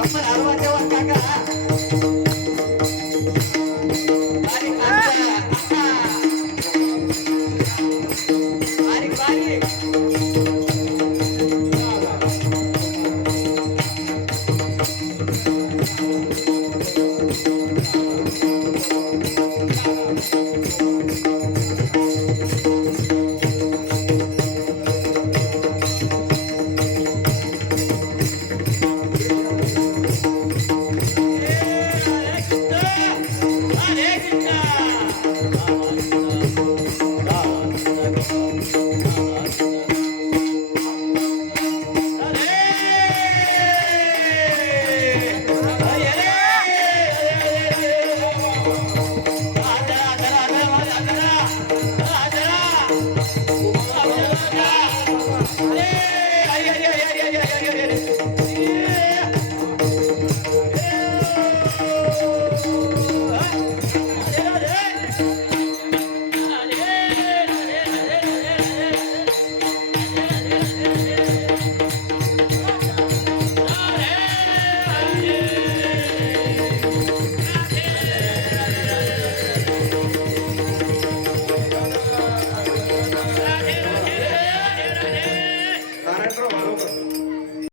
Kapan arwah jawab kakak? Allez Yeah.